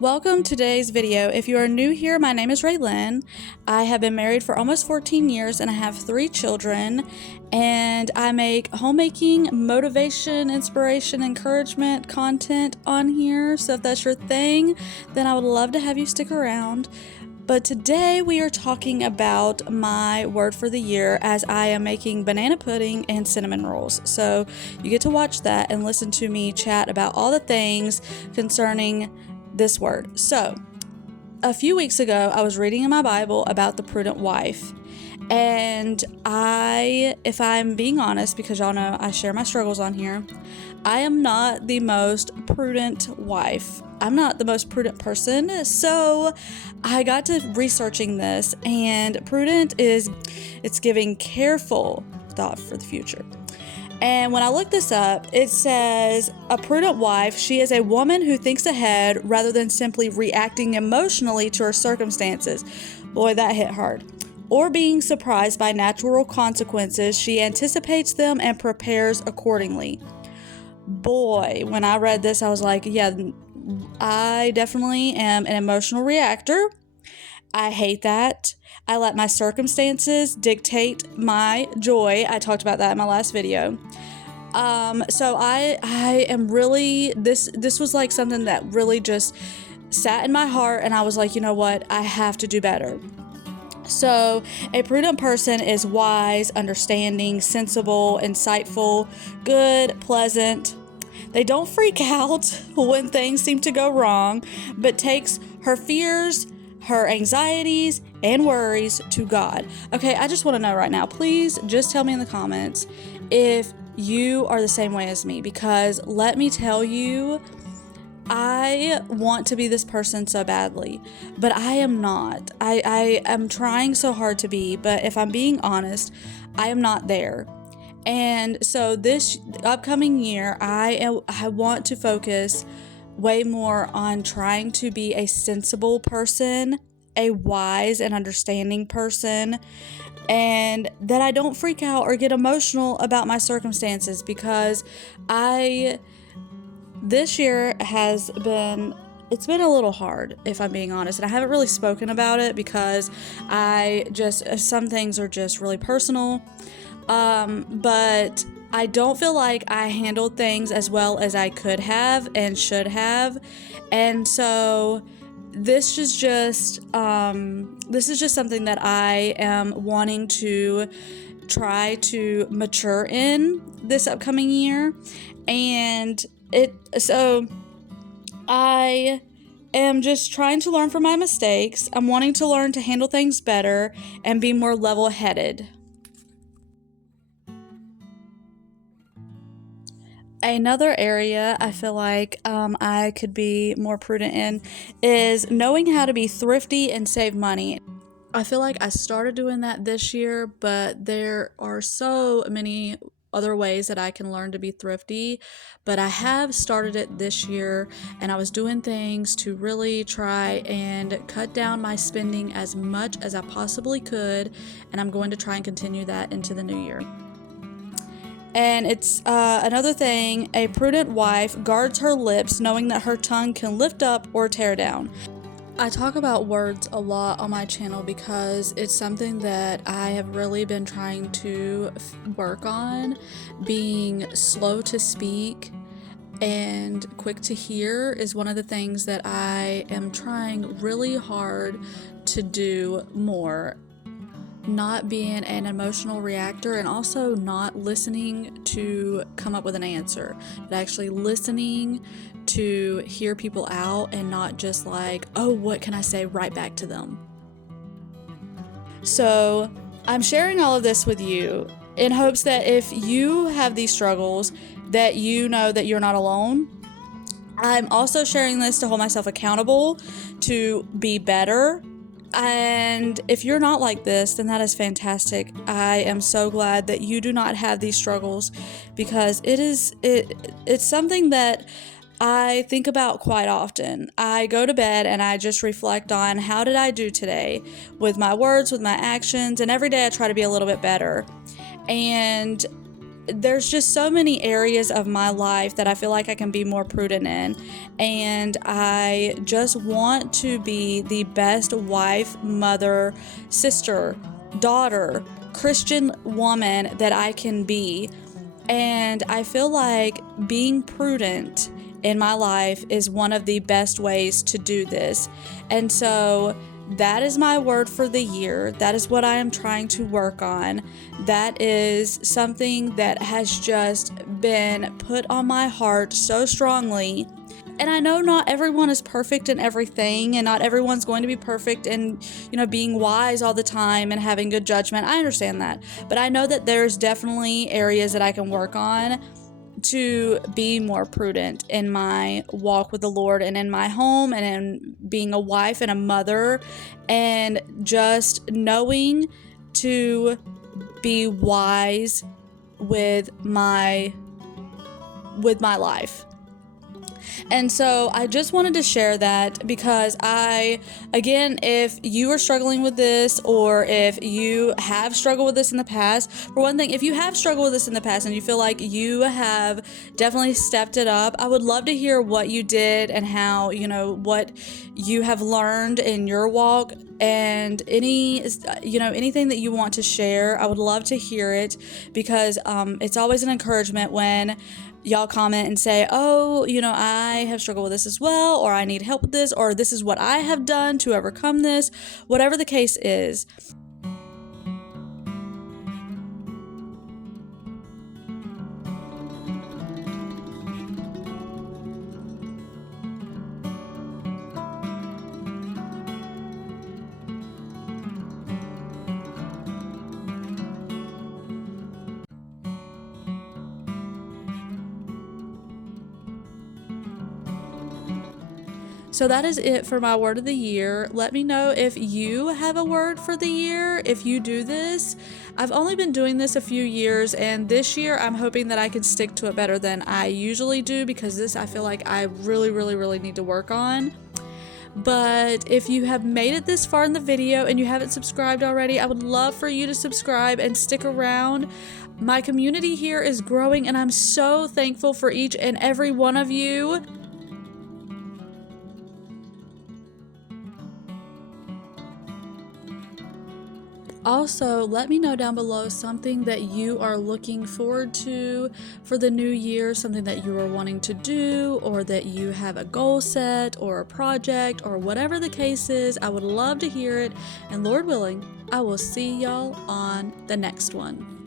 Welcome to today's video. If you are new here, my name is Raylynn. I have been married for almost 14 years and I have 3 children, and I make homemaking, motivation, inspiration, encouragement content on here. So if that's your thing, then I would love to have you stick around. But today we are talking about my word for the year, as I am making banana pudding and cinnamon rolls. So you get to watch that and listen to me chat about all the things concerning this word. So a few weeks ago, I was reading in my Bible about the prudent wife. And if I'm being honest, because y'all know I share my struggles on here, I am not the most prudent wife. I'm not the most prudent person. So I got to researching this, and prudent it's giving careful thought for the future. And when I looked this up, it says a prudent wife, she is a woman who thinks ahead rather than simply reacting emotionally to her circumstances. Boy, that hit hard. Or being surprised by natural consequences, she anticipates them and prepares accordingly. Boy, when I read this, I was like, yeah, I definitely am an emotional reactor. I hate that. I let my circumstances dictate my joy. I talked about that in my last video. So I am really, this was like something that really just sat in my heart, and I was like, you know what? I have to do better. So a prudent person is wise, understanding, sensible, insightful, good, pleasant. They don't freak out when things seem to go wrong, but takes her fears, her anxieties, and worries to God. Okay, I just want to know right now, please just tell me in the comments if you are the same way as me, because let me tell you, I want to be this person so badly, but I am not. I am trying so hard to be, but if I'm being honest, I am not there. And so this upcoming year, I want to focus way more on trying to be a sensible person, a wise and understanding person, and that I don't freak out or get emotional about my circumstances, because this year it's been a little hard, if I'm being honest, and I haven't really spoken about it because some things are just really personal, but I don't feel like I handled things as well as I could have and should have. And so this is just something that I am wanting to try to mature in this upcoming year. And I am just trying to learn from my mistakes. I'm wanting to learn to handle things better and be more level-headed. Another area I feel like I could be more prudent in is knowing how to be thrifty and save money. I feel like I started doing that this year, but there are so many other ways that I can learn to be thrifty. But I have started it this year, and I was doing things to really try and cut down my spending as much as I possibly could, and I'm going to try and continue that into the new year. And it's another thing, a prudent wife guards her lips, knowing that her tongue can lift up or tear down. I talk about words a lot on my channel because it's something that I have really been trying to work on. Being slow to speak and quick to hear is one of the things that I am trying really hard to do more. Not being an emotional reactor, and also not listening to come up with an answer, but actually listening to hear people out and not just like, oh, what can I say right back to them? So I'm sharing all of this with you in hopes that if you have these struggles, that you know that you're not alone. I'm also sharing this to hold myself accountable to be better. And if you're not like this, then that is fantastic. I am so glad that you do not have these struggles, because it's something that I think about quite often. I go to bed and I just reflect on, how did I do today with my words, with my actions, and every day I try to be a little bit better. And there's just so many areas of my life that I feel like I can be more prudent in. And I just want to be the best wife, mother, sister, daughter, Christian woman that I can be. And I feel like being prudent in my life is one of the best ways to do this. And so that is my word for the year. That is what I am trying to work on. That is something that has just been put on my heart so strongly. And I know not everyone is perfect in everything, and not everyone's going to be perfect in, being wise all the time and having good judgment. I understand that. But I know that there's definitely areas that I can work on to be more prudent in my walk with the Lord and in my home and in being a wife and a mother, and just knowing to be wise with my life. And so I just wanted to share that because if you are struggling with this, or if you have struggled with this in the past, for one thing, if you have struggled with this in the past and you feel like you have definitely stepped it up, I would love to hear what you did and how, what you have learned in your walk, and anything that you want to share. I would love to hear it, because it's always an encouragement when y'all comment and say, oh, I have struggled with this as well, or I need help with this, or this is what I have done to overcome this, whatever the case is. So that is it for my word of the year. Let me know if you have a word for the year, if you do this. I've only been doing this a few years, and this year I'm hoping that I can stick to it better than I usually do, because this I feel like I really, really, really need to work on. But if you have made it this far in the video and you haven't subscribed already, I would love for you to subscribe and stick around. My community here is growing, and I'm so thankful for each and every one of you. Also, let me know down below something that you are looking forward to for the new year, something that you are wanting to do, or that you have a goal set or a project, or whatever the case is. I would love to hear it, and Lord willing, I will see y'all on the next one.